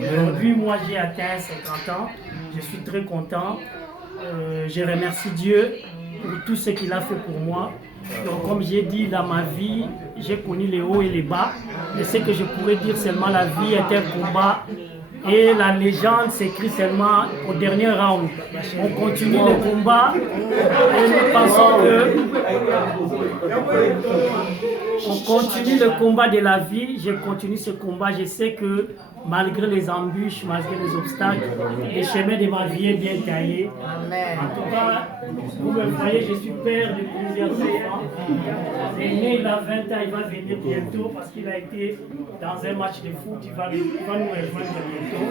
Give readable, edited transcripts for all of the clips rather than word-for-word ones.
Aujourd'hui, moi, j'ai atteint 50 ans. Je suis très content. Je remercie Dieu pour tout ce qu'il a fait pour moi. Donc, comme j'ai dit, dans ma vie, j'ai connu les hauts et les bas. Mais ce que je pourrais dire seulement, la vie est un combat. Et la légende s'écrit seulement au dernier round. On continue le combat et nous pensons que on continue le combat de la vie. Je continue ce combat. Je sais que malgré les embûches, malgré les obstacles, le chemin de ma vie est bien taillé. En tout cas, vous me voyez, je suis père de plusieurs enfants. L'aîné, il a 20 ans, il va venir bientôt parce qu'il a été dans un match de foot. Il va nous rejoindre bientôt.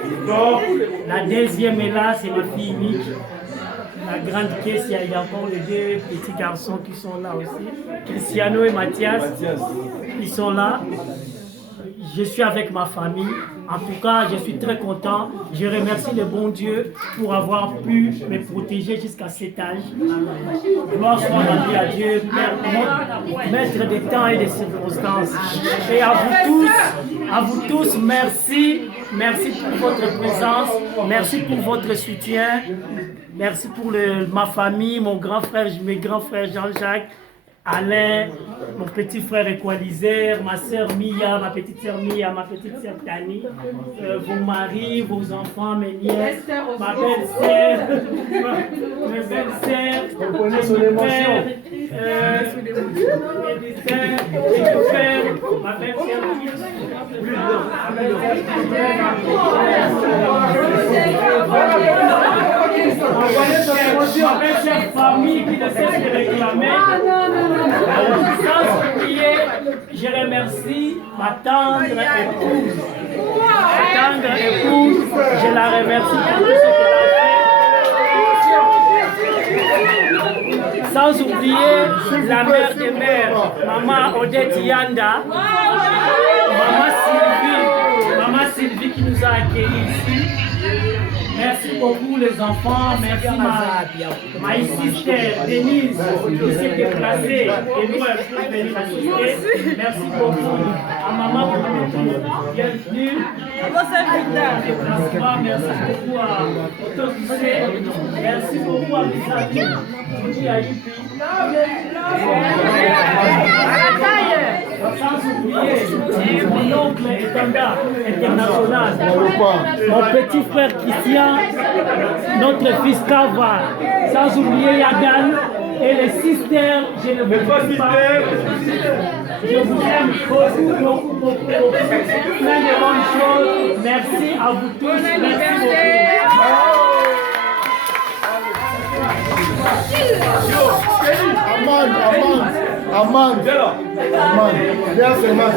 La deuxième est là, c'est ma fille unique. La grande caisse, il y a encore les deux petits garçons qui sont là aussi. Cristiano et Mathias, ils sont là. Je suis avec ma famille. En tout cas, je suis très content. Je remercie le bon Dieu pour avoir pu me protéger jusqu'à cet âge. Gloire soit rendue à Dieu, maître des temps et des circonstances. Et à vous tous, merci. Merci pour votre présence. Merci pour votre soutien. Merci pour ma famille, mon grand frère, mes grands frères Jean-Jacques, Alain, mon petit frère Equalizer, ma soeur Mia, ma petite soeur Mia, ma petite soeur Tani, vos maris, vos enfants, mes nièces, ma belle-sœur, mes belles-sœurs, mes pères, mes pères, ma belle-sœur ma belle-sœur famille qui ne cesse de réclamer. Sans oublier, je remercie ma tendre épouse. Ma tendre épouse, je la remercie pour tout ce qu'elle a fait. Sans oublier la mère des mères, maman Odette Yanda, maman Sylvie qui nous a accueillis ici. Merci beaucoup les enfants, merci ma sister Denise qui s'est déplacée et nous elle peut venir assister. Merci beaucoup à maman pour notre bienvenue. Merci beaucoup à Autobusé, merci beaucoup à Misaki, à Yupi. Sans oublier mon oncle étendard international, mon petit frère Christian, notre fils Kava, sans oublier Yadan et les sisters, je ne vous dis pas. Je vous aime beaucoup, plein de bonnes choses. Merci à vous tous, merci beaucoup. Aman, viens c'est man.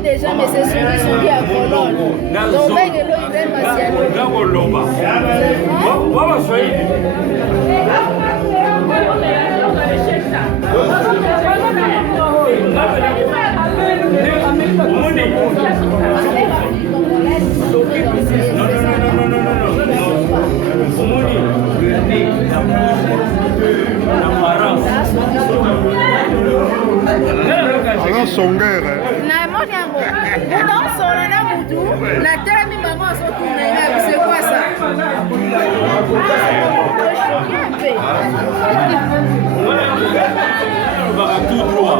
Déjà, mais c'est celui sont qui a colonne. Donc, là, il est là, il est c'est quoi ça? Tout droit.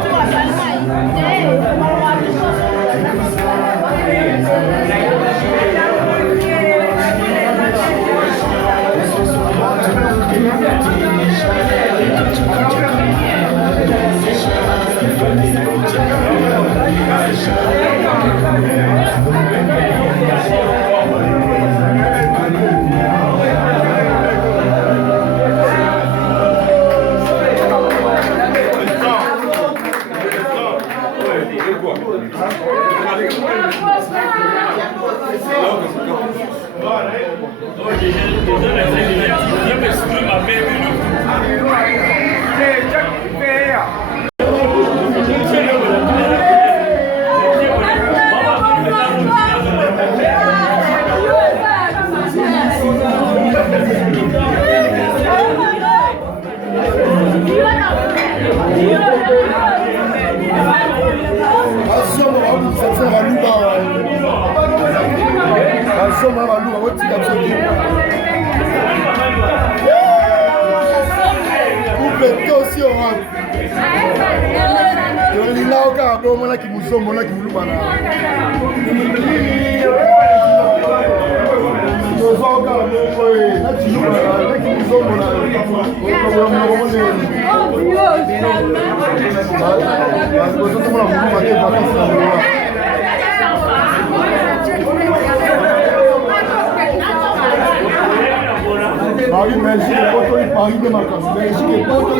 Paris, Belgique, Paris de Macas. Belgique et Porto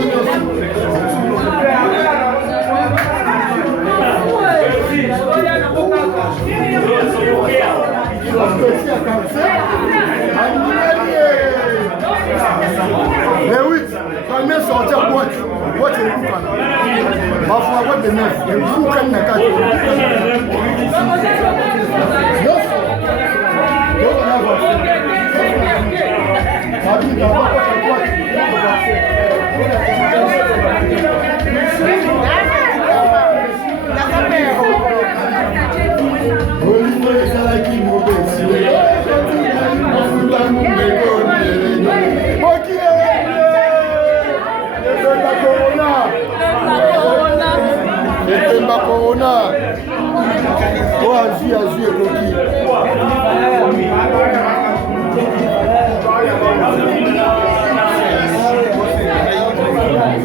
mais oui, quand même sortir boîte est le coup. Parfois, boîte de neuf. Et vous, quand il y a 4. Corona. Oh, azui, Loki.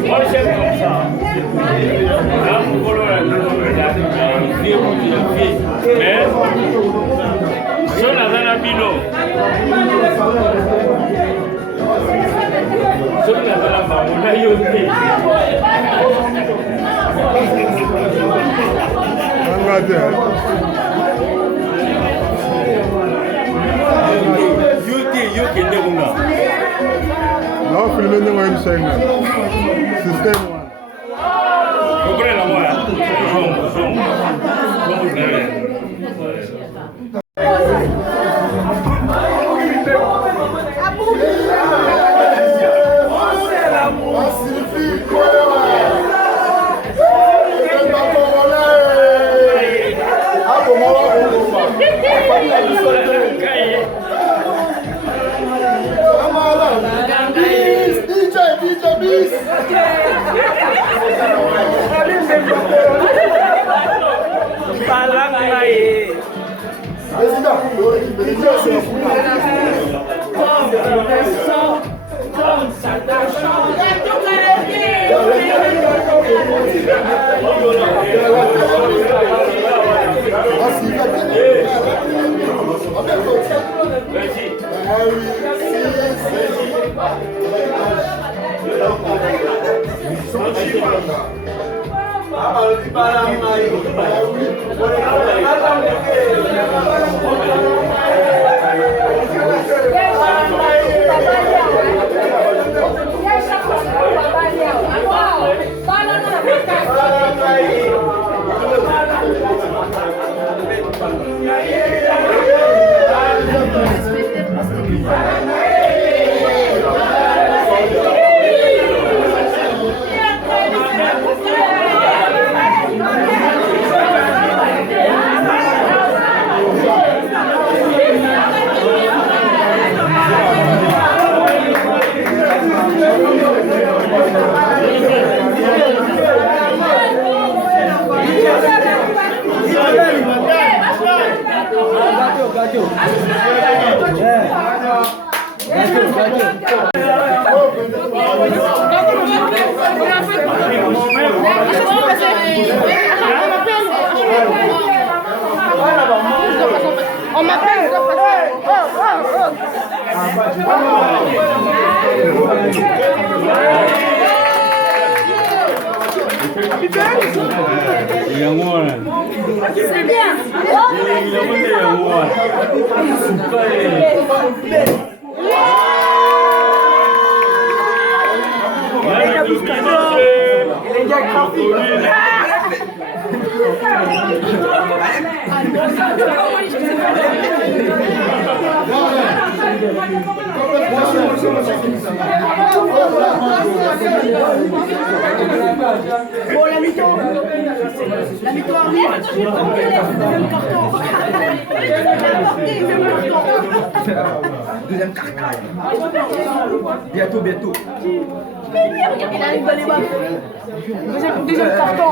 Moi, j'aime comme ça. Non, filmez nous une chaîne. Système. Vous prenez la voix. On m'appelle. C'est bien. Bon, la mytho arrive. Deuxième carton. Bientôt. Il arrive dans les mains. Deuxième carton.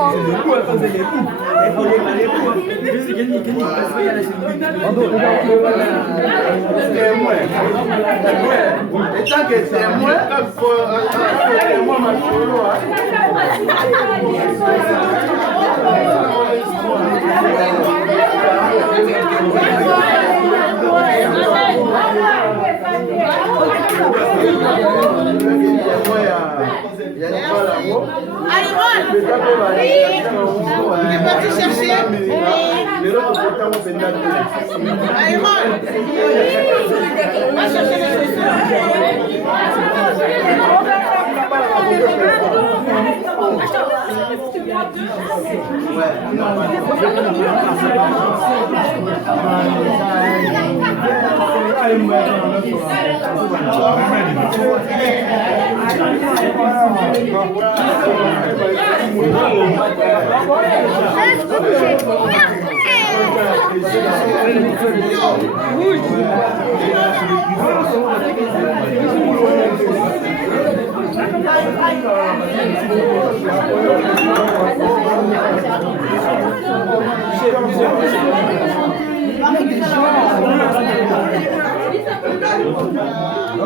Allez, Ron! Oui! Il est parti chercher. Allez, Ron! Va chercher les chaussures.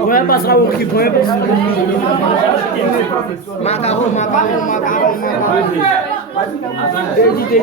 Ouais, passera au qui pourrait passer. Macaron. Dédi.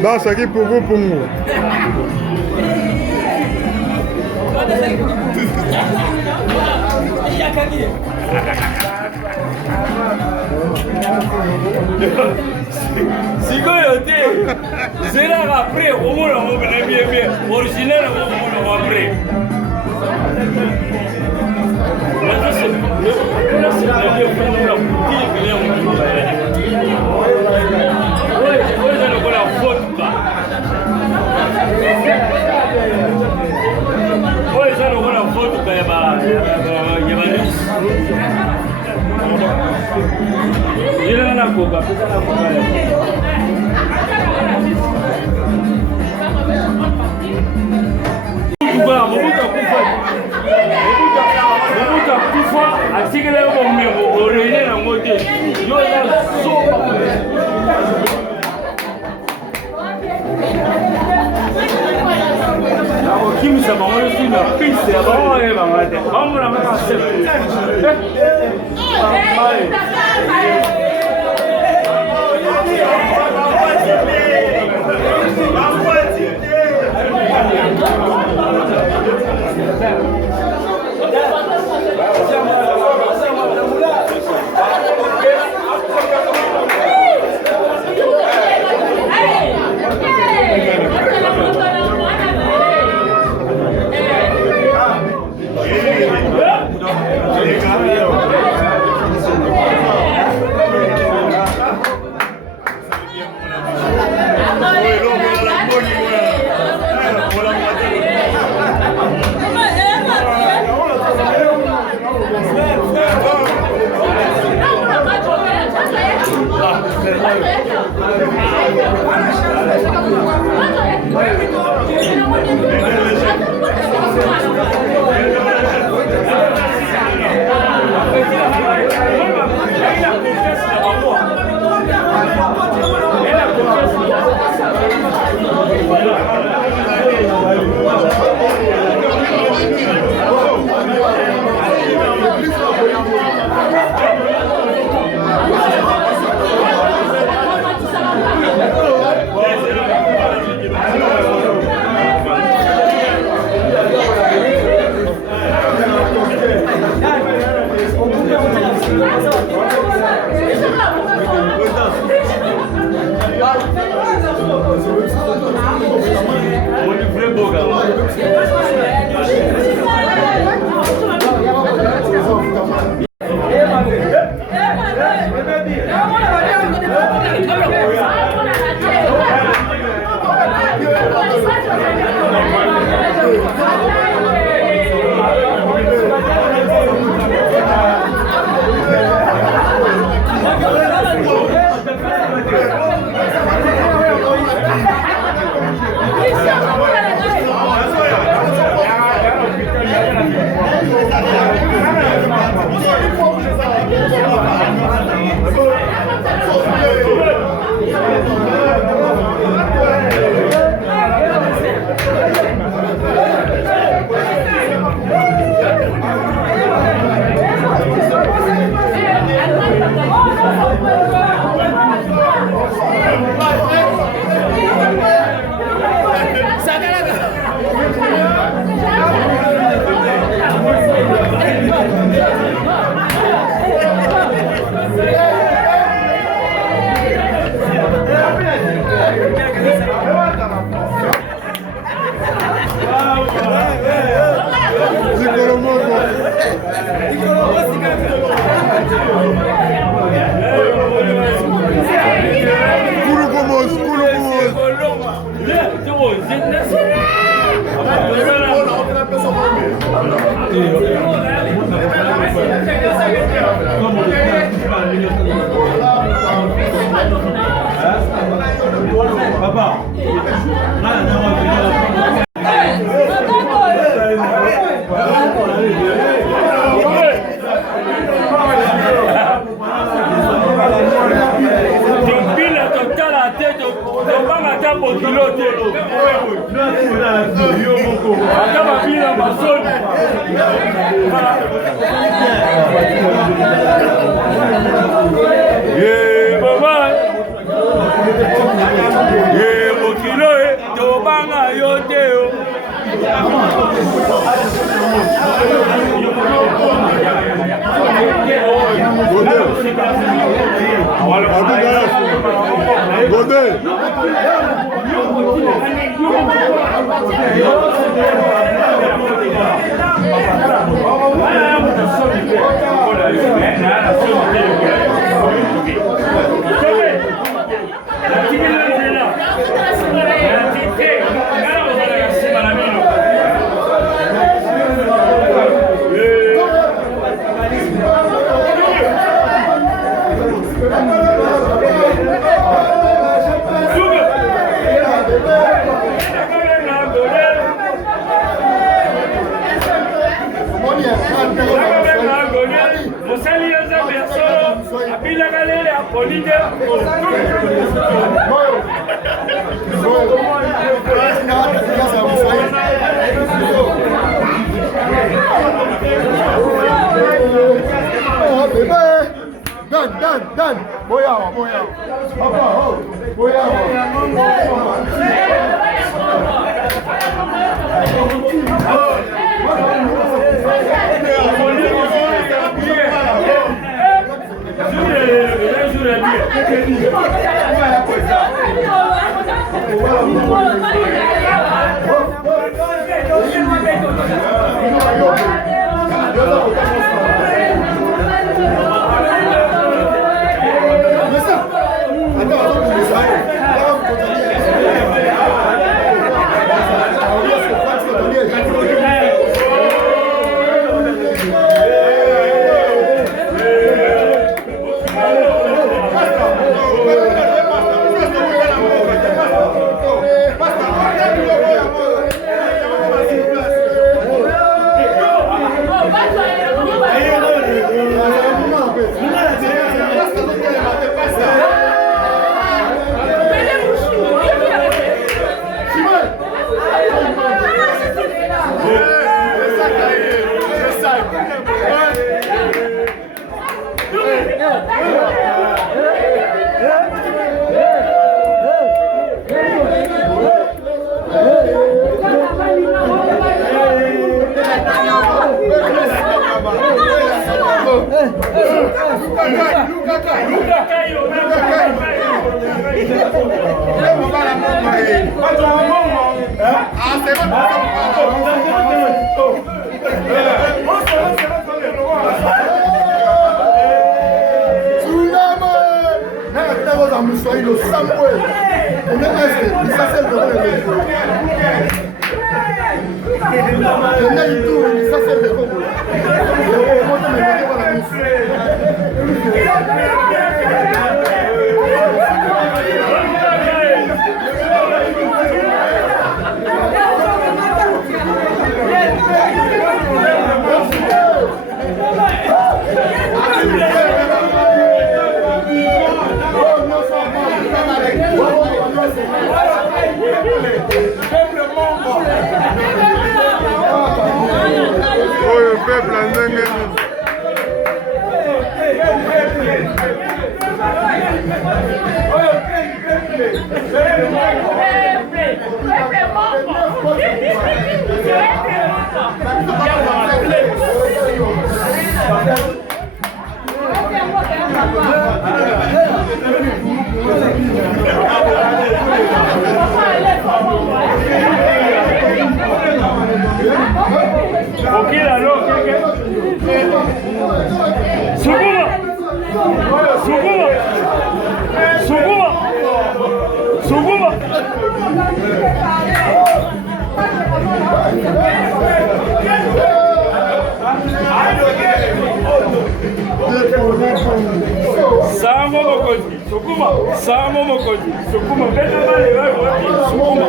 Basta aqui pungu. Sikoyo te. Zera après au moins on va bien original on va après. Kim sama orang tu nak pis ya, bawa ya bang ada. Kamu nak makan sep? Gracias. Swahili, Samuel. On est est, ça c'est le nom de ça c'est le Congo.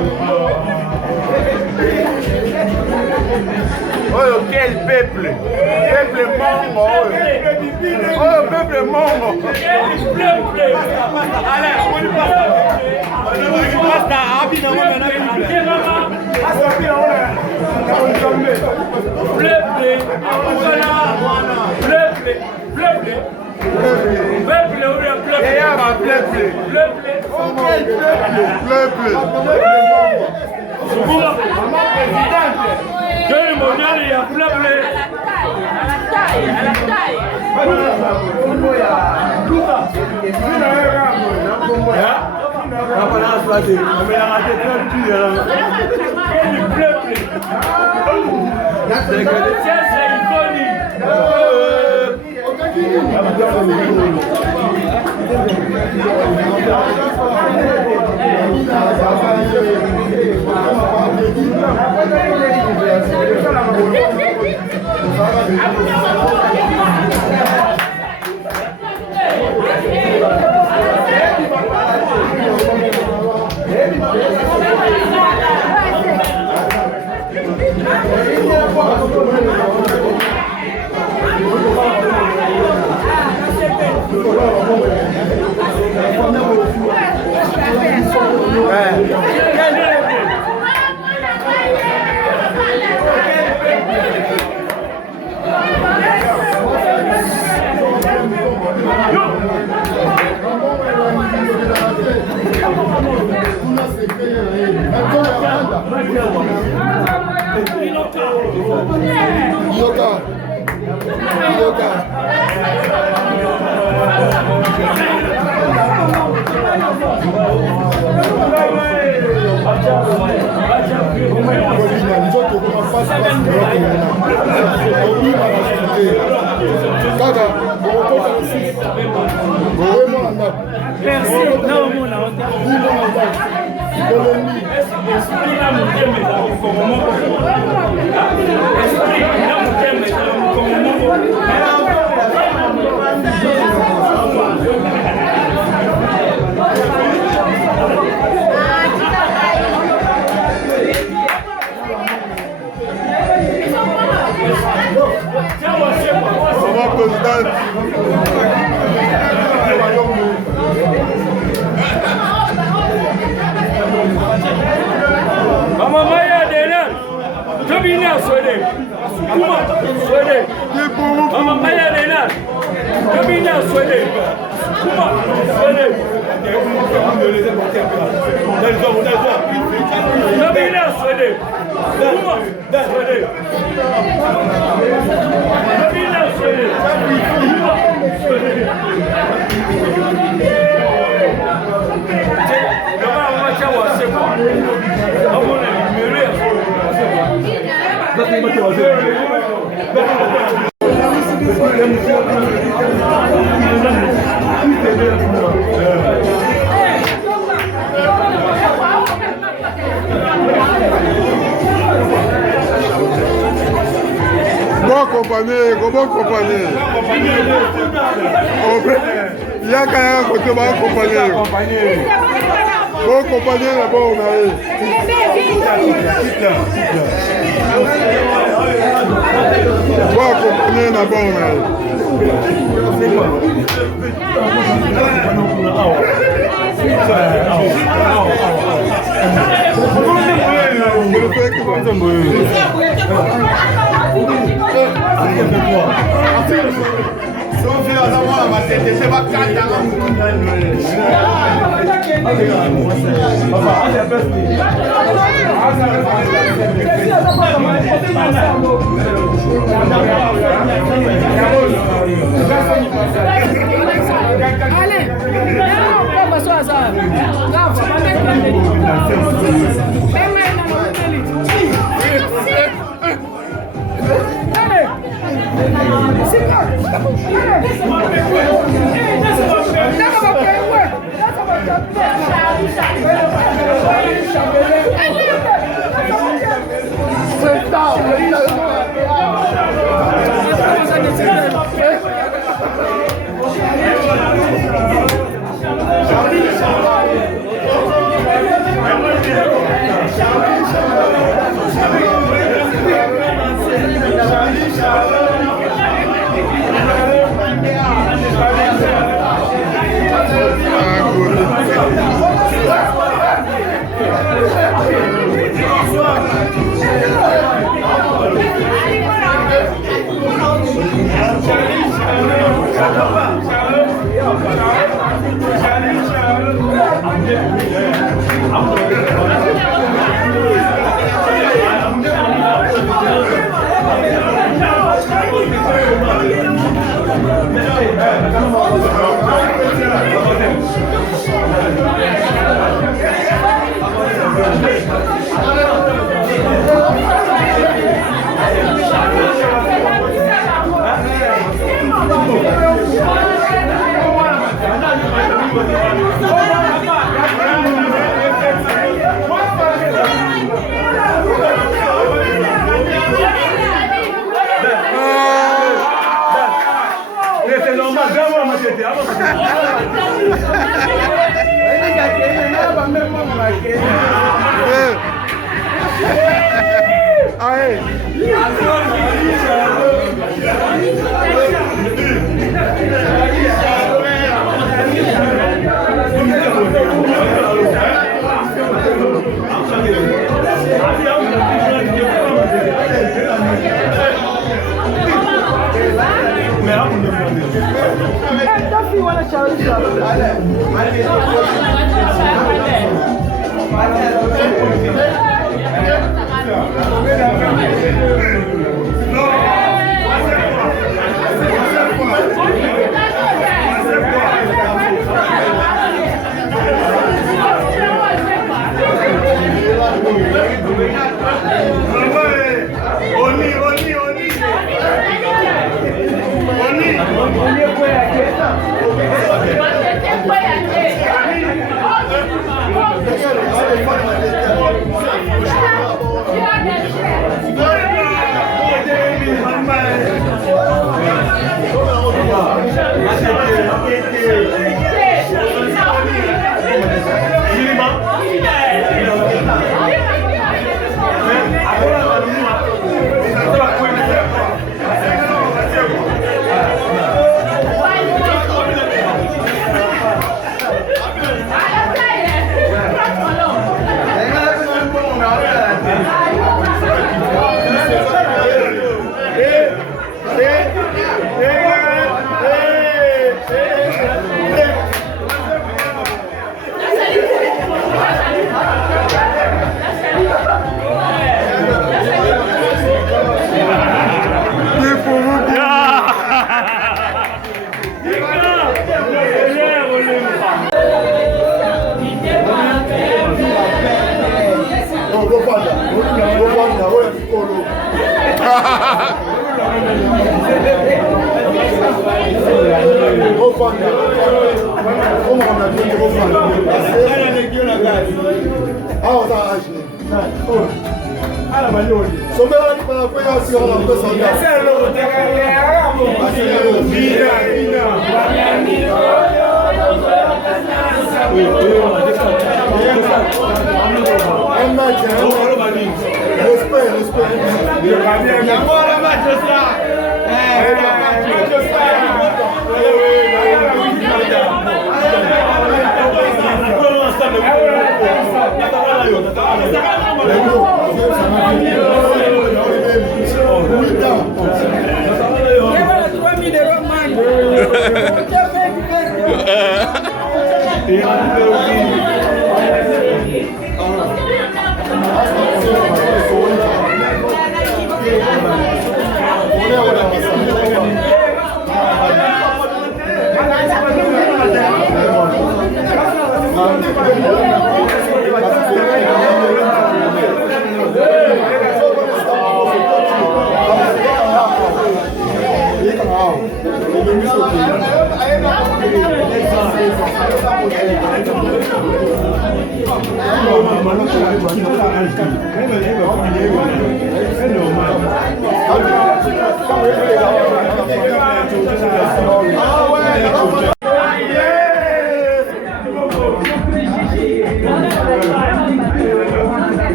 Oh, quel peuple! Peuple mongo! Oh, peuple mongo! Allez, on y passe! Bon compagnie, bon compagnie. Il y a quand même un côté bon compagnie. Bon compagnie là-bas, on a eu. Bon compagnie là-bas, on a eu. Allez, on va s'asseoir ça.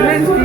Amen.